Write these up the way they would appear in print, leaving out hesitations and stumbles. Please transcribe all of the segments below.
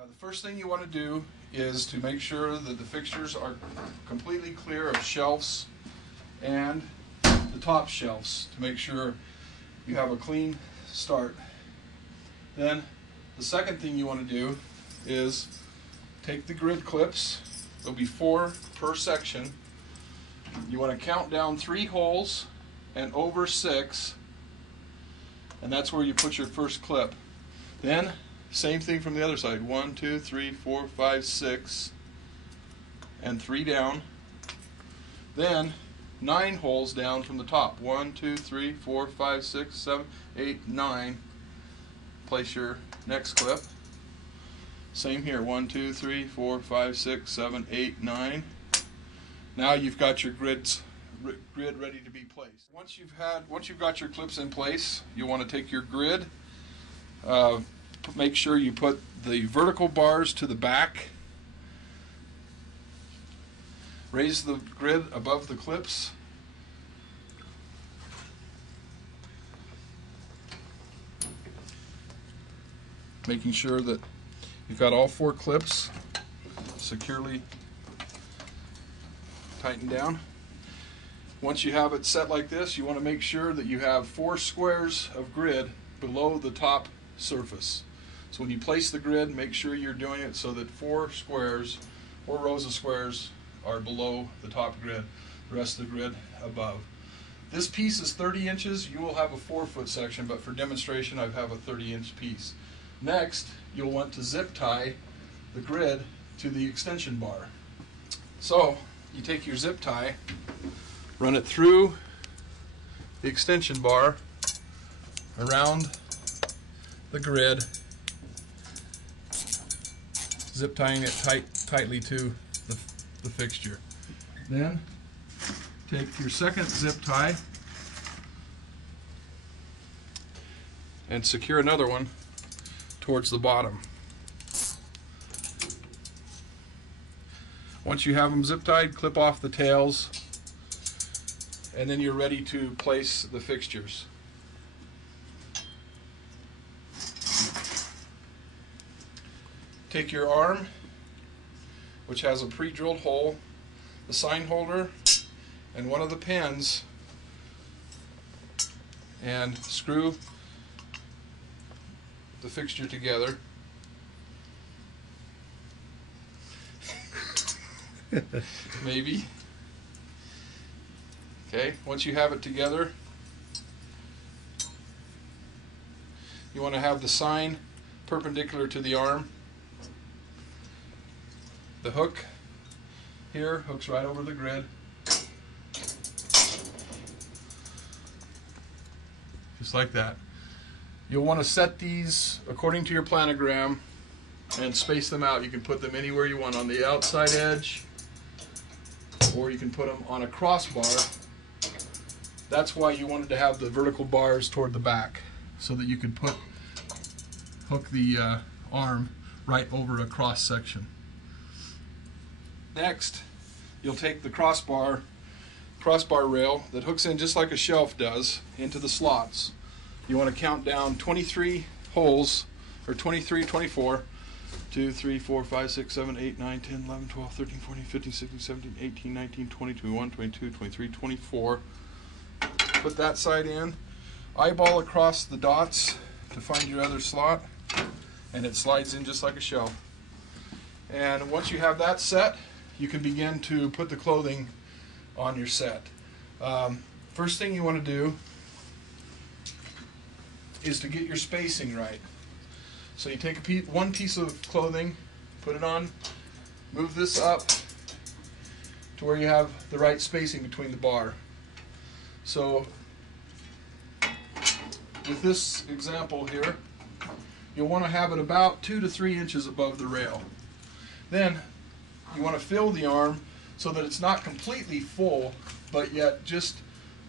The first thing you want to do is to make sure that the fixtures are completely clear of shelves and the top shelves to make sure you have a clean start. Then the second thing you want to do is take the grid clips. There'll be 4 per section. You want to count down 3 holes and over 6, and that's where you put your first clip. Then same thing from the other side. 1, 2, 3, 4, 5, 6, and 3 down. Then 9 holes down from the top. 1, 2, 3, 4, 5, 6, 7, 8, 9. Place your next clip. Same here. 1, 2, 3, 4, 5, 6, 7, 8, 9. Now you've got your grid ready to be placed. Once you've got your clips in place, you want to take your grid. Make sure you put the vertical bars to the back. Raise the grid above the clips. Making sure that you've got all 4 clips securely tightened down. Once you have it set like this, you want to make sure that you have 4 squares of grid below the top surface. So when you place the grid, make sure you're doing it so that 4 rows of squares are below the top grid, the rest of the grid above. This piece is 30 inches. You will have a 4-foot section, but for demonstration I have a 30-inch piece. Next, you'll want to zip tie the grid to the extension bar. So you take your zip tie, run it through the extension bar, around the grid, zip tying it tightly to the fixture. Then take your second zip tie and secure another one towards the bottom. Once you have them zip tied, clip off the tails, and then you're ready to place the fixtures. Take your arm, which has a pre-drilled hole, the sign holder, and one of the pins, and screw the fixture together. Maybe. Okay, once you have it together, you want to have the sign perpendicular to the arm. The hook here hooks right over the grid. Just like that. You'll want to set these according to your planogram and space them out. You can put them anywhere you want, on the outside edge, or you can put them on a crossbar. That's why you wanted to have the vertical bars toward the back, so that you could hook the arm right over a cross section. Next, you'll take the crossbar rail that hooks in just like a shelf does into the slots. You want to count down 23 holes, or 23, 24, 2, 3, 4, 5, 6, 7, 8, 9, 10, 11, 12, 13, 14, 15, 16, 17, 18, 19, 20, 21, 22, 23, 24. Put that side in, eyeball across the dots to find your other slot, and it slides in just like a shelf. And once you have that set, you can begin to put the clothing on your set. First thing you want to do is to get your spacing right. So you take one piece of clothing, put it on, move this up to where you have the right spacing between the bar. So with this example here, you'll want to have it about 2 to 3 inches above the rail. Then you want to fill the arm so that it's not completely full, but yet just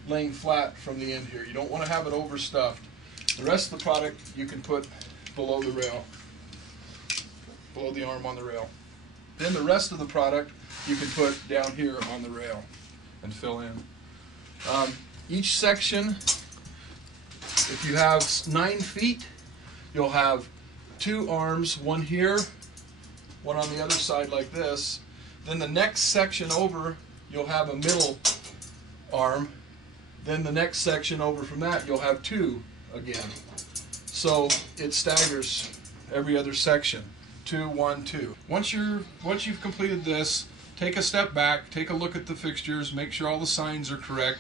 laying flat from the end here. You don't want to have it overstuffed. The rest of the product you can put below the rail, below the arm on the rail. Then the rest of the product you can put down here on the rail and fill in. Each section, if you have 9 feet, you'll have 2 arms, one here one on the other side like this. Then the next section over, you'll have a middle arm. Then the next section over from that, you'll have 2 again. So it staggers every other section. 2, 1, 2. Once you've completed this, take a step back, take a look at the fixtures, make sure all the signs are correct.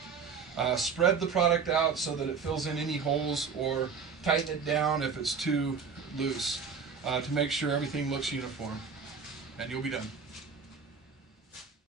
Spread the product out so that it fills in any holes, or tighten it down if it's too loose, to make sure everything looks uniform. And you'll be done.